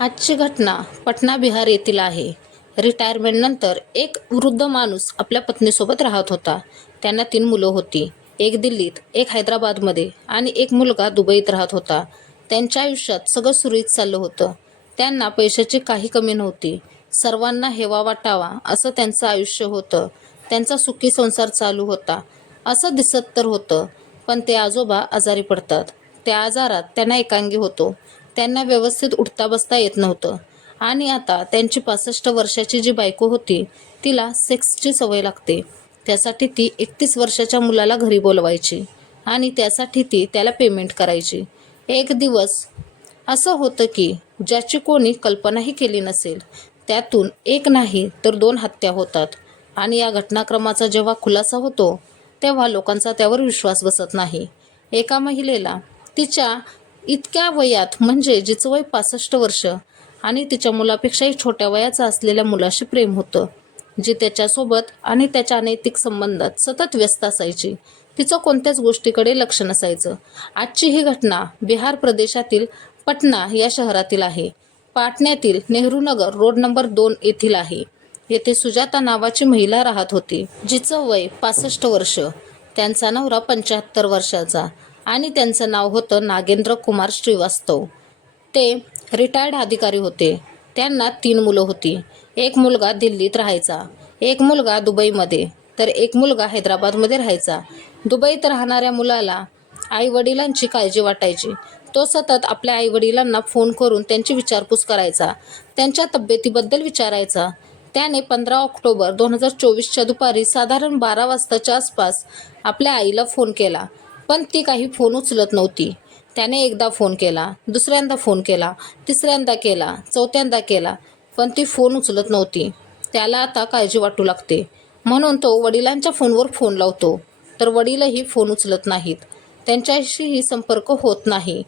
आजची घटना पटना बिहार येथील आहे. रिटायरमेंटनंतर एक वृद्ध माणूस आपल्या पत्नीसोबत राहत होता. त्यांना 3 मुलं होती. एक दिल्लीत, एक हैदराबादमध्ये आणि एक मुलगा दुबईत राहत होता. त्यांच्या आयुष्यात सगळं सुरळीत चाललं होतं. त्यांना पैशाची काही कमी नव्हती. सर्वांना हेवा वाटावा असं त्यांचं आयुष्य होतं. त्यांचा सुखी संसार चालू होता असं दिसत तर होतं. पण ते आजोबा आजारी पडतात. त्या आजारात त्यांना एकांगी होतो. त्यांना व्यवस्थित उठता बसता येत नव्हतं आणि आता त्यांची 65 वर्षाची जी बायको होती तिला सेक्सची सवय लागते. त्यासाठी ती 31 वर्षाच्या मुलाला घरी बोलवायची आणि त्यासाठी ती त्याला पेमेंट करायची. एक दिवस असं होतं की ज्याची कोणी कल्पनाही केली नसेल त्यातून एक नाही तर 2 हत्या होतात आणि या घटनाक्रमाचा जेव्हा खुलासा होतो तेव्हा लोकांचा त्यावर विश्वास बसत नाही. एका महिलेला तिच्या इतक्या वयात म्हणजे जिचं वय 65 वर्ष आणि तिच्या मुलापेक्षाही छोट्या वयाचं असलेल्या मुलाशी प्रेम होतं, जी त्याच्यासोबत आणि त्याच्या अनैतिक संबंधात सतत व्यस्त असायची. तिचं कोणत्याच गोष्टीकडे लक्ष नसायचं. आजची ही घटना बिहार प्रदेशातील पटना या शहरातील आहे. पाटण्यातील नेहरूनगर रोड नंबर 2 येथील आहे. येथे सुजाता नावाची महिला राहत होती, जिचं वय 65 वर्ष. त्यांचा नवरा 75 वर्षाचा आणि त्यांचं नाव होतं नागेंद्र कुमार श्रीवास्तव. ते रिटायर्ड अधिकारी होते. त्यांना 3 मुलं होती. एक मुलगा दिल्लीत राहायचा, एक मुलगा दुबईमध्ये, तर एक मुलगा हैदराबादमध्ये राहायचा. दुबईत राहणाऱ्या मुलाला आईवडिलांची काळजी वाटायची. तो सतत आपल्या आईवडिलांना फोन करून त्यांची विचारपूस करायचा, त्यांच्या तब्येतीबद्दल विचारायचा. त्याने 15 ऑक्टोबर 2024च्या दुपारी साधारण 12 वाजताच्या आसपास आपल्या आईला फोन केला, पण ती काही फोन उचलत नव्हती. त्याने एकदा फोन केला, दुसऱ्यांदा फोन केला, तिसऱ्यांदा केला, चौथ्यांदा केला, पण ती फोन उचलत नव्हती. त्याला आता काळजी वाटू लागते म्हणून तो वडिलांच्या फोनवर फोन लावतो, तर वडीलही फोन उचलत नाहीत. त्यांच्याशीही संपर्क होत नाही.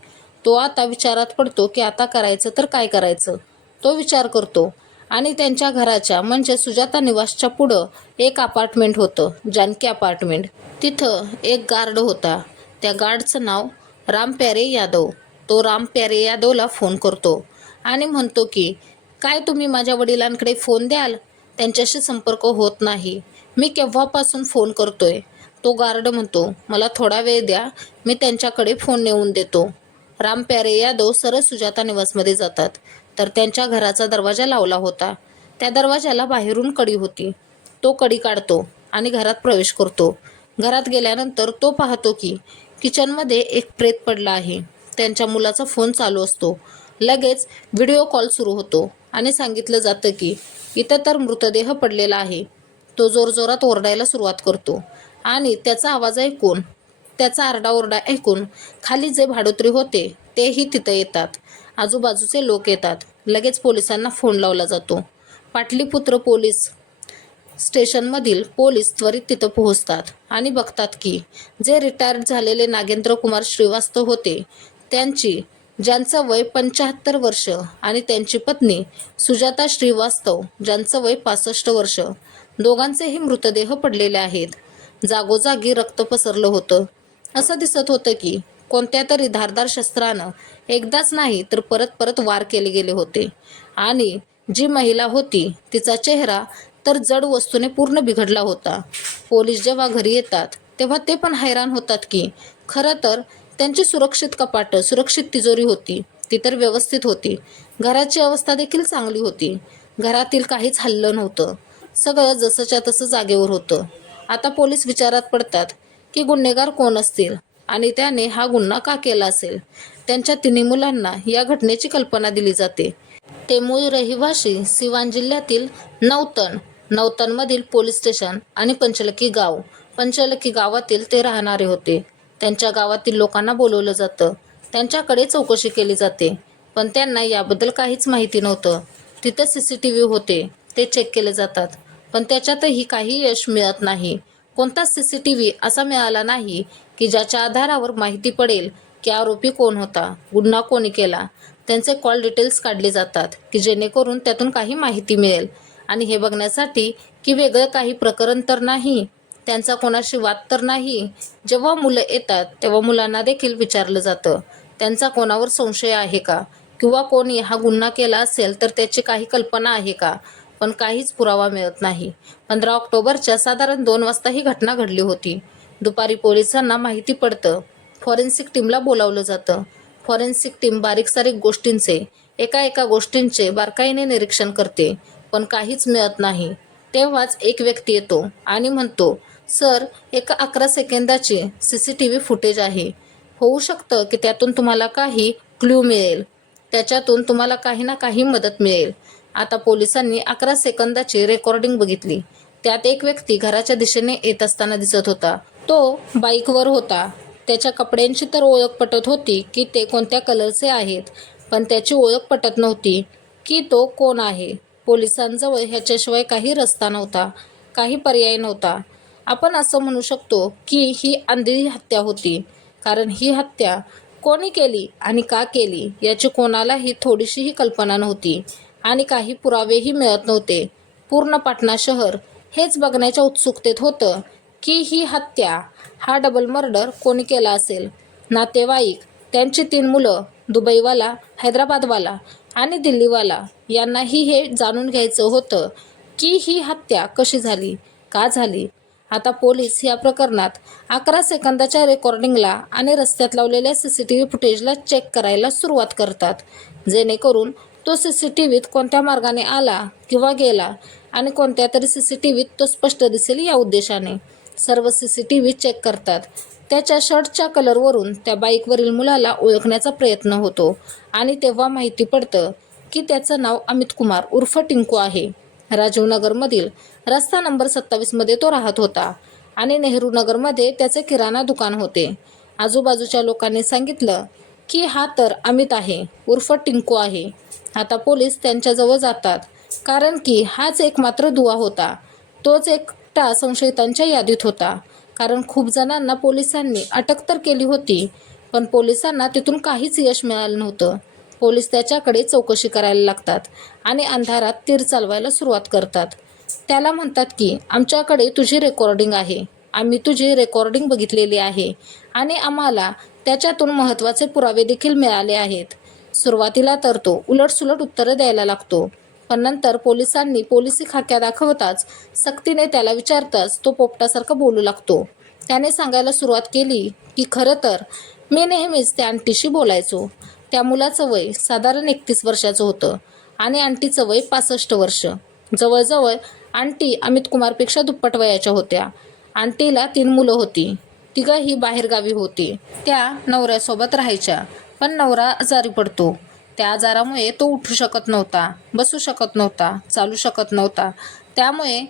तो आता विचारात पडतो की आता करायचं तर काय करायचं. तो विचार करतो आणि त्यांच्या घराच्या म्हणजे सुजाता निवासच्या पुढं एक अपार्टमेंट होतं, जानकी अपार्टमेंट. तिथं एक गार्ड होता. त्या गार्डचं नाव राम प्यारे यादव. तो राम प्यारे यादवला फोन करतो आणि म्हणतो की काय तुम्ही माझ्या वडिलांकडे फोन द्याल? त्यांच्याशी संपर्क होत नाही. मी केव्हापासून फोन करतोय. तो गार्ड म्हणतो मला थोडा वेळ द्या, मी त्यांच्याकडे फोन नेऊन देतो. राम प्यारे यादव सरळ सुजाता निवासमध्ये जातात, तर त्यांच्या घराचा दरवाजा लावला होता. त्या दरवाजाला बाहेरून कडी होती. तो कडी काढतो आणि घरात प्रवेश करतो. घरात गेल्यानंतर तो पाहतो की किचनमध्ये एक प्रेत पडला आहे. त्यांच्या मुलाचा फोन चालू असतो. लगेच व्हिडिओ कॉल सुरू होतो आणि सांगितलं जातं की इथं तर मृतदेह पडलेला आहे. तो जोरजोरात ओरडायला सुरुवात करतो आणि त्याचा आवाज ऐकून, त्याचा आरडाओरडा ऐकून खाली जे भाडोत्री होते तेही तिथं येतात. आजूबाजूचे लोक येतात. लगेच पोलिसांना फोन लावला जातो. पाटलीपुत्र पोलीस स्टेशनमधील पोलीस त्वरित तिथं पोहोचतात आणि बघतात की जे रिटायर्ड झालेले नागेंद्र कुमार श्रीवास्तव होते त्यांची, ज्यांचं वय 75 वर्ष आणि त्यांची पत्नी सुजाता श्रीवास्तव ज्यांचं वय 65 वर्ष, दोघांचेही मृतदेह पडलेले आहेत. जागोजागी रक्त पसरलं होतं. असं दिसत होतं की कोणत्या तरी धारदार शस्त्रानं एकदाच नाही तर परत परत वार केले गेले होते आणि जी महिला होती तिचा चेहरा तर जड वस्तूने पूर्ण बिघडला होता. पोलीस जेव्हा घरी येतात तेव्हा ते पण हैराण होतात की खरं तर त्यांची सुरक्षित कपाटं, सुरक्षित तिजोरी होती ती तर व्यवस्थित होती. घराची अवस्था देखील चांगली होती. घरातील काहीच हललं नव्हतं. सगळं जसंच्या तसं जागेवर होतं. आता पोलीस विचारात पडतात की गुन्हेगार कोण असतील आणि त्याने हा गुन्हा का केला असेल. त्यांच्या 3 मुलांना या घटनेची कल्पना दिली जाते. ते मूळ रहिवाशी सिवान जिल्ह्यातील नौतनमधील पोलीस स्टेशन आणि पंचलकी गावातील ते राहणारे होते. त्यांच्या गावातील लोकांना बोलवलं जातं. त्यांच्याकडे चौकशी केली जाते, पण त्यांना याबद्दल काहीच माहिती नव्हतं. तिथं CCTV होते, ते चेक केले जातात, पण त्याच्यातही काही यश मिळत नाही. कोणताच CCTV असा मिळाला नाही की ज्याच्या आधारावर माहिती पडेल की आरोपी कोण होता, गुन्हा कोणी केला. त्यांचे कॉल डिटेल्स काढले जातात की जेणेकरून त्यातून काही माहिती मिळेल आणि हे बघण्यासाठी की वेगळं काही प्रकरण तर नाही, त्यांचा कोणाशी वाद तर नाही. जेव्हा मुलं येतात तेव्हा मुलांना देखील विचारलं जातं त्यांचा कोणावर संशय आहे का, किंवा कोणी हा गुन्हा केला असेल तर त्याची काही कल्पना आहे का, पण काहीच पुरावा मिळत नाही. 15 ऑक्टोबरच्या साधारण 2 वाजता ही घटना घडली होती. दुपारी पोलिसांना माहिती पडतं. फॉरेन्सिक टीमला बोलावलं जातं. फॉरेन्सिक टीम बारीक-सारीक गोष्टींचे, एका गोष्टींचे बारकाईने निरीक्षण करते, पण काहीच मिळत नाही. तेव्हाच एक व्यक्ती येतो आणि म्हणतो, "सर, एका 11 सेकंदाची CCTV फुटेज आहे. होऊ शकतं की त्यातून तुम्हाला काही क्लू मिळेल. त्याच्यातून तुम्हाला काही ना काही मदत मिळेल." आता पोलिसांनी 11 सेकंदाची रेकॉर्डिंग बघितली. त्यात एक व्यक्ती घराच्या दिशेने येत असताना दिसत होता. तो बाईकवर होता. त्याच्या कपड्यांची तर ओळख पटत होती की ते कोणत्या कलरचे आहेत, पण त्याची ओळख पटत नव्हती की तो कोण आहे. पोलिसांजवळ ह्याच्याशिवाय काही रस्ता नव्हता, काही पर्याय नव्हता. आपण असं म्हणू शकतो की ही आंधळी हत्या होती, कारण ही हत्या कोणी केली आणि का केली याची कोणालाही थोडीशीही कल्पना नव्हती आणि काही पुरावेही मिळत नव्हते. पूर्ण पाटणा शहर हेच बघण्याच्या उत्सुकतेत होतं की ही हत्या, हा डबल मर्डर कोणी केला असेल. नातेवाईक, त्यांची 3 मुलं, दुबईवाला, हैदराबादवाला आणि दिल्लीवाला यांनाही हे जाणून घ्यायचं होतं की ही हत्या कशी झाली, का झाली. आता पोलीस या प्रकरणात 11 सेकंदाच्या रेकॉर्डिंगला आणि रस्त्यात लावलेल्या CCTV फुटेजला चेक करायला सुरुवात करतात, जेणेकरून तो CCTVत कोणत्या मार्गाने आला किंवा गेला आणि कोणत्या तरी CCTVत तो स्पष्ट दिसेल या उद्देशाने. सर्व CCTV चेक करतात. त्याच्या शर्टच्या कलरवरून त्या बाईकवरील मुलाला ओळखण्याचा प्रयत्न होतो आणि तेव्हा माहिती पडतं की त्याचं नाव अमित कुमार उर्फ टिंकू आहे. राजीवनगरमधील रस्ता नंबर 27 मध्ये तो राहत होता आणि नेहरू नगरमध्ये त्याचे किराणा दुकान होते. आजूबाजूच्या लोकांनी सांगितलं की हा तर अमित आहे उर्फ टिंकू आहे. आता पोलीस त्यांच्याजवळ जातात, कारण की हाच एकमात्र दुवा होता. तोच एकटा संशयितांच्या यादीत होता, कारण खूप जणांना पोलिसांनी अटक तर केली होती, पण पोलिसांना तिथून काहीच यश मिळालं नव्हतं. पोलीस त्याच्याकडे चौकशी करायला लागतात आणि अंधारात तीर चालवायला सुरुवात करतात. त्याला म्हणतात की आमच्याकडे तुझी रेकॉर्डिंग आहे, आम्ही तुझी रेकॉर्डिंग बघितलेली आहे आणि आम्हाला त्याच्यातून महत्त्वाचे पुरावे देखील मिळाले आहेत. सुरुवातीला तर तो उलटसुलट उत्तरं द्यायला लागतो, पण नंतर पोलिसांनी पोलिसी खाक्या दाखवताच, सक्तीने त्याला विचारताच तो पोपटासारखं बोलू लागतो. त्याने सांगायला सुरुवात केली की खरं तर मी नेहमीच त्या आंटीशी बोलायचो. त्या मुलाचं वय साधारण 31 वर्षाचं होतं आणि आंटीचं वय 65 वर्ष. जवळजवळ आंटी अमित कुमारपेक्षा दुप्पट वयाच्या होत्या. आंटीला 3 मुलं होती. तिघंही बाहेरगावी होती. त्या नवऱ्यासोबत राहायच्या, पण नवरा आजारी पडतो. त्या आजारामुळे तो उठू शकत नव्हता, बसू शकत नव्हता, चालू शकत नव्हता. त्यामुळे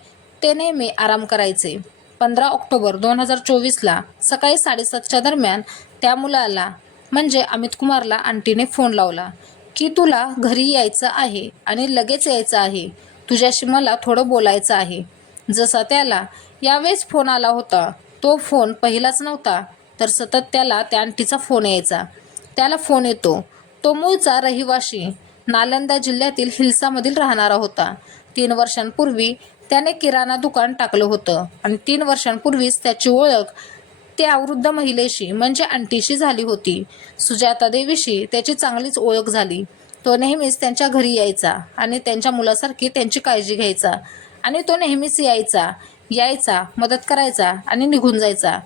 ते नेहमी आराम करायचे. 15 ऑक्टोबर 2024ला सकाळी 7:30च्या दरम्यान त्या मुलाला म्हणजे अमित कुमारला आंटीने फोन लावला की तुला घरी यायचं आहे आणि लगेच यायचं आहे. तुझ्याशी मला थोडं बोलायचं आहे. जसा त्याला यावेळेस फोन आला होता, तो फोन पहिलाच नव्हता, तर सतत त्याला त्या आंटीचा फोन यायचा. त्याला फोन येतो. तो मूळचा रहिवाशी नालंदा जिल्ह्यातील हिल्सामधील राहणारा होता. 3 वर्षांपूर्वी त्याने किराणा दुकान टाकलं होतं आणि 3 वर्षांपूर्वीच त्याची ओळख त्या वृद्ध महिलेशी म्हणजे आंटीशी झाली होती. सुजाता देवीशी त्याची चांगलीच ओळख झाली. तो नेहमीच त्यांच्या घरी यायचा आणि त्यांच्या मुलासारखी त्यांची काळजी घ्यायचा आणि तो नेहमीच यायचा, मदत करायचा आणि निघून जायचा.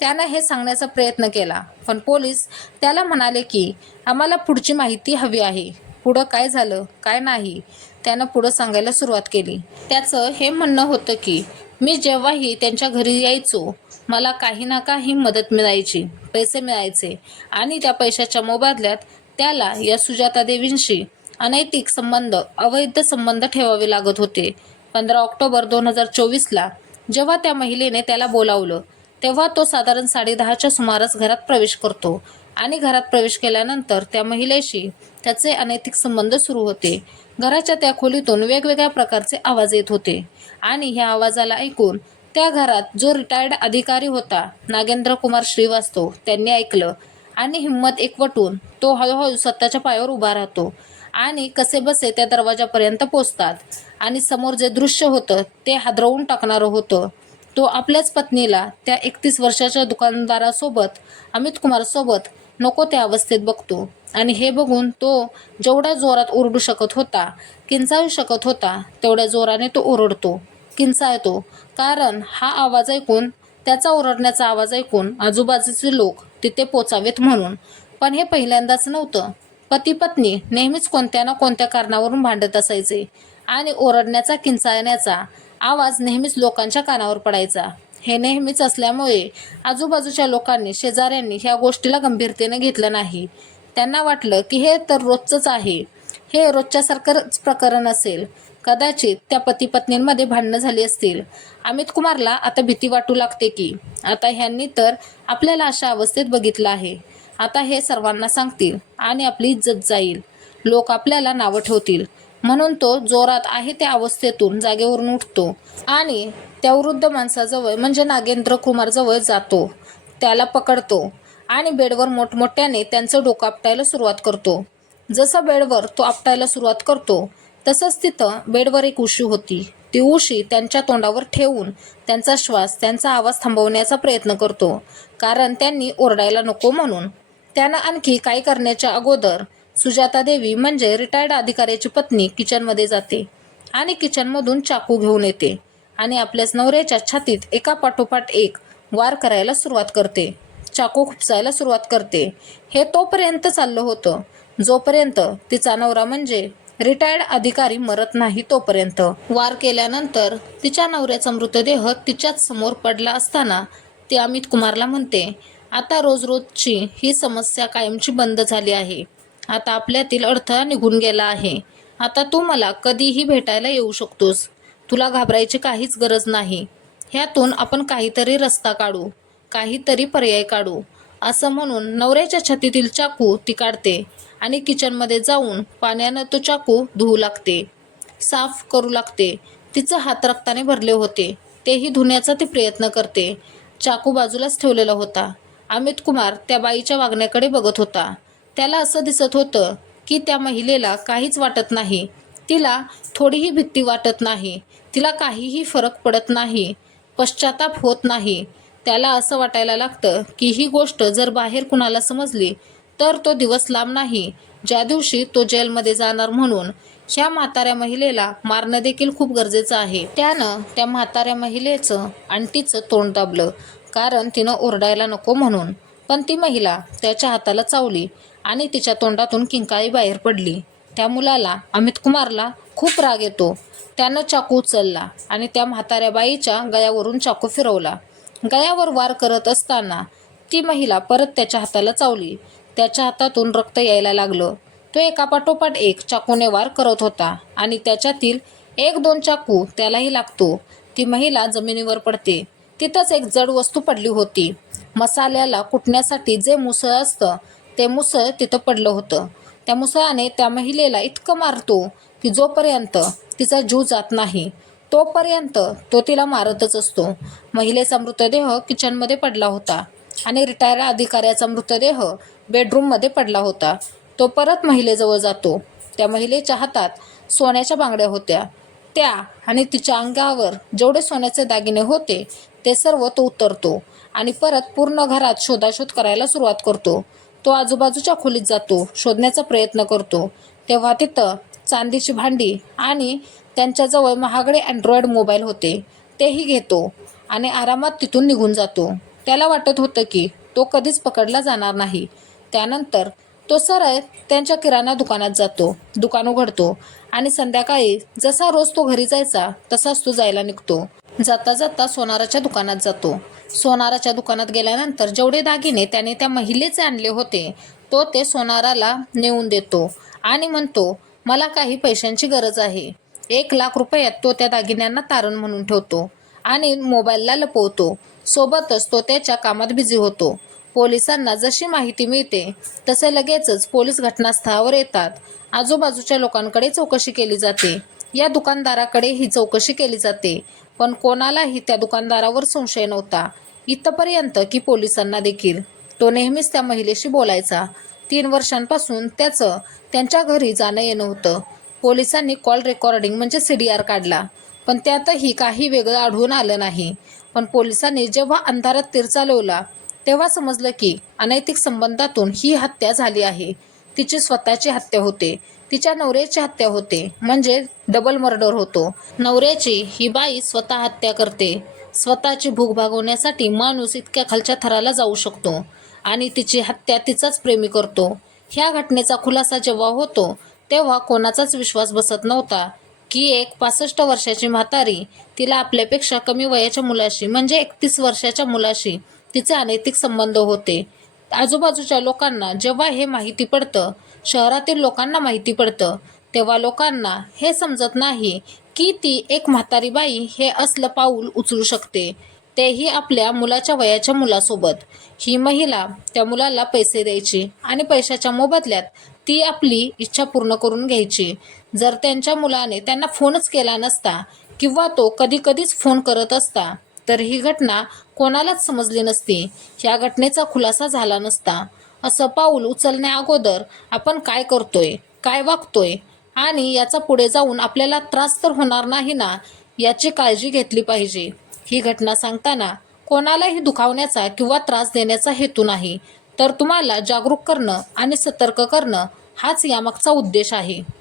त्यानं हे सांगण्याचा प्रयत्न केला, पण पोलीस त्याला म्हणाले की आम्हाला पुढची माहिती हवी आहे. पुढं काय झालं, काय नाही, त्यानं पुढं सांगायला सुरुवात केली. त्याचं हे म्हणणं होतं की मी जेव्हाही त्यांच्या घरी यायचो, मला काही ना काही मदत मिळायची, पैसे मिळायचे आणि त्या पैशाच्या मोबदल्यात त्याला या सुजाता देवींशी अनैतिक संबंध, अवैध संबंध ठेवावे लागत होते. 15 ऑक्टोबर 2024ला जेव्हा त्या महिलेने त्याला बोलावलं, तेव्हा तो साधारण 10:30च्या सुमारास घरात प्रवेश करतो आणि घरात प्रवेश केल्यानंतर त्या महिलेशी त्याचे अनैतिक संबंध सुरू होते. घराच्या त्या खोलीतून वेगवेगळ्या प्रकारचे आवाज येत होते आणि ह्या आवाजाला ऐकून त्या घरात जो रिटायर्ड अधिकारी होता, नागेंद्र कुमार श्रीवास्तव, त्यांनी ऐकलं आणि हिंमत एकवटून तो हळूहळू स्वतःच्या पायावर उभा राहतो आणि कसेबसे त्या दरवाजापर्यंत पोचतात आणि समोर जे दृश्य होतं ते हादरवून टाकणारं होतं. तो आपल्याच पत्नीला त्या 31 वर्षाच्या दुकानदारासोबत, अमित कुमारसोबत नको त्या अवस्थेत बघतो. आणि हे बघून तो जेवढ्या जोरात ओरडू शकत होता, किंचाळू शकत होता, तेवढ्या जोराने तो ओरडतो, किंचाळतो. कारण हा आवाज ऐकून, त्याचा ओरडण्याचा आवाज ऐकून आजूबाजूचे लोक तिथे पोचावेत म्हणून. पण हे पहिल्यांदाच नव्हतं. पती पत्नी नेहमीच कोणत्या ना कोणत्या कारणावरून भांडत असायचे आणि ओरडण्याचा, किंचाळण्याचा आवाज नेहमीच लोकांच्या कानावर पडायचा. हे नेहमीच असल्यामुळे आजूबाजूच्या लोकांनी, शेजाऱ्यांनी ह्या गोष्टीला गंभीरतेने घेतलं नाही. त्यांना वाटलं की हे तर रोजचंच आहे, हे रोजच्यासारखंच प्रकरण असेल. कदाचित त्या पती पत्नींमध्ये भांडणं झाली असतील. अमित कुमारला आता भीती वाटू लागते की आता ह्यांनी तर आपल्याला अशा अवस्थेत बघितलं आहे. आता हे सर्वांना सांगतील आणि आपली इज्जत जाईल, लोक आपल्याला नावं ठेवतील. म्हणून तो जोरात आहे त्या अवस्थेतून जागेवरून उठतो आणि त्या वृद्ध माणसाजवळ म्हणजे नागेंद्र कुमारजवळ जातो. त्याला पकडतो आणि बेडवर मोठमोठ्याने त्यांचं डोकं आपटायला सुरुवात करतो. जसं बेडवर तो आपटायला सुरुवात करतो तसंच तिथं बेडवर एक उशी होती. ती उशी त्यांच्या तोंडावर ठेवून त्यांचा श्वास, त्यांचा आवाज थांबवण्याचा प्रयत्न करतो, कारण त्यांनी ओरडायला नको म्हणून. त्यानं आणखी काही करण्याच्या अगोदर सुजाता देवी म्हणजे रिटायर्ड अधिकाऱ्याची पत्नी किचनमध्ये जाते आणि किचनमधून चाकू घेऊन येते आणि आपल्याच नवऱ्याच्या छातीत एका पाठोपाठ एक वार करायला सुरुवात करते, चाकू खुपसायला सुरुवात करते. हे तोपर्यंत चाललं होतं जोपर्यंत तिचा नवरा म्हणजे रिटायर्ड अधिकारी मरत नाही तोपर्यंत. वार केल्यानंतर तिच्या नवऱ्याचा मृतदेह तिच्याच समोर पडला असताना ती अमित कुमारला म्हणते, आता रोज रोजची ही समस्या कायमची बंद झाली आहे. आता आपल्यातील अडथळा निघून गेला आहे. आता तू मला कधीही भेटायला येऊ शकतोस. तुला घाबरायची काहीच गरज नाही. ह्यातून आपण काहीतरी रस्ता काढू, काहीतरी पर्याय काढू. असं म्हणून नवऱ्याच्या छातीतील चाकू ती काढते आणि किचनमध्ये जाऊन पाण्यानं तो चाकू धुवू लागते, साफ करू लागते. तिचं हात रक्ताने भरले होते, तेही धुण्याचा ती प्रयत्न करते. चाकू बाजूलाच ठेवलेला होता. अमित कुमार त्या बाईच्या वागण्याकडे बघत होता. त्याला असं दिसत होतं की त्या महिलेला काहीच वाटत नाही, तिला थोडीही भीती वाटत नाही, तिला काहीही फरक पडत नाही, पश्चाताप होत नाही. त्याला असं वाटायला लागतं की ही गोष्ट जर बाहेर कुणाला समजली तर तो दिवस लांब नाही ज्या दिवशी तो जेलमध्ये जाणार. म्हणून ह्या म्हाताऱ्या महिलेला मारणं देखील खूप गरजेचं आहे. त्यानं त्या म्हाताऱ्या महिलेचं आणि तिचं तोंड दाबलं, कारण तिनं ओरडायला नको म्हणून. पण ती महिला त्याच्या हाताला चावली आणि तिच्या तोंडातून किंकाळी बाहेर पडली. त्या मुलाला, अमित कुमारला खूप राग येतो. त्यानं चाकू उचलला आणि त्या म्हाताऱ्या बाईच्या गळ्यावरून चाकू फिरवला. गळ्यावर वार करत असताना ती महिला परत त्याच्या हाताला चावली. त्याच्या हातातून रक्त यायला लागलं. तो एकापाठोपाठ एक चाकूने वार करत होता आणि त्याच्यातील एक दोन चाकू त्यालाही लागतो. ती महिला जमिनीवर पडते. तिथंच एक जड वस्तू पडली होती. मसाल्याला कुटण्यासाठी जे मुसळ असतं ते मुसळ तिथं पडलं होतं. त्या मुसळाने त्या महिलेला इतकं मारतो की जोपर्यंत तिचा जीव जात नाही तोपर्यंत तो तिला मारतच असतो. महिलेचा मृतदेह किचनमध्ये पडला होता आणि रिटायर अधिकाऱ्याचा मृतदेह बेडरूममध्ये पडला होता. तो परत महिलेजवळ जातो. त्या महिलेच्या हातात सोन्याच्या बांगड्या होत्या. त्या आणि तिच्या अंगावर जेवढे सोन्याचे दागिने होते ते सर्व तो उतरतो आणि परत पूर्ण घरात शोधाशोध करायला सुरुवात करतो. तो आजूबाजूच्या खोलीत जातो, शोधण्याचा प्रयत्न करतो. तेव्हा तिथं चांदीची भांडी आणि त्यांच्याजवळ महागडे अँड्रॉइड मोबाईल होते, तेही घेतो आणि आरामात तिथून निघून जातो. त्याला वाटत होतं की तो कधीच पकडला जाणार नाही. त्यानंतर तो सरळ त्यांच्या किराणा दुकानात जातो, दुकान उघडतो आणि संध्याकाळी जसा रोज तो घरी जायचा तसाच तो जायला निघतो. जाता जाता सोनाराच्या दुकानात जातो. सोनाराच्या दुकानात गेल्यानंतर जेवढे दागिने त्याने त्या महिलेचे आणले होते तो ते सोनाराला नेऊन देतो आणि म्हणतो, मला काही पैशांची गरज आहे. 1,00,000 रुपयात तो त्या दागिन्यांना तारण म्हणून ठेवतो आणि मोबाईलला लपवतो. सोबतच तो त्याच्या कामात बिझी होतो. पोलिसांना जशी माहिती मिळते तसे लगेचच पोलीस घटनास्थळावर येतात. आजूबाजूच्या लोकांकडे चौकशी केली जाते. या दुकानदाराकडे ही चौकशी केली जाते, पण कोणालाही त्या दुकानदारावर संशय नव्हता. इथपर्यंत की पोलिसांना देखील. तो नेहमीच त्या महिलेशी बोलायचा. 3 वर्षांपासून त्याचं त्यांच्या घरी जाणं येणं होतं. पोलिसांनी कॉल रेकॉर्डिंग म्हणजे CDR काढला, पण त्यातही काही वेगळं आढळून आलं नाही. पण पोलिसांनी जेव्हा अंधारात तीर चालवला तेव्हा समजलं की अनैतिक संबंधातून ही हत्या झाली आहे. तिची स्वतःची हत्या होते, तिच्या नवऱ्याची हत्या होते, म्हणजे डबल मर्डर होतो. नवऱ्याची ही बाई स्वतः हत्या करते. स्वतःची भूक भागवण्यासाठी माणूस इतक्या खालच्या थराला जाऊ शकतो आणि तिची हत्या तिचाच प्रेमी करतो. ह्या घटनेचा खुलासा जेव्हा होतो तेव्हा कोणाचाच विश्वास बसत नव्हता की एक 65 वर्षाची म्हातारी तिला आपल्यापेक्षा कमी वयाच्या मुलाशी म्हणजे 31 वर्षाच्या मुलाशी तिचे अनैतिक संबंध होते. आजूबाजूच्या लोकांना जेव्हा हे माहिती पडतं, शहरातील लोकांना माहिती पडतं, तेव्हा लोकांना हे समजत नाही की ती एक म्हातारी बाई हे असलं पाऊल उचलू शकते, तेही आपल्या मुलाच्या वयाच्या मुलासोबत. ही महिला त्या मुलाला पैसे द्यायची आणि पैशाच्या मोबदल्यात ती आपली इच्छा पूर्ण करून घ्यायची. जर त्यांच्या मुलाने त्यांना फोनच केला नसता किंवा तो कधी कधीच फोन करत असता तर ही घटना कोणालाच समजली नसती, या घटनेचा खुलासा झाला नसता. असं पाऊल उचलण्या अगोदर आपण काय करतोय, काय वागतोय आणि याचा पुढे जाऊन आपल्याला त्रास तर होणार नाही ना, याची काळजी घेतली पाहिजे. ही घटना सांगताना कोणालाही दुखावण्याचा किंवा त्रास देण्याचा हेतू नाही, तर तुम्हाला जागरूक करणं आणि सतर्क करणं हाच यामागचा उद्देश आहे.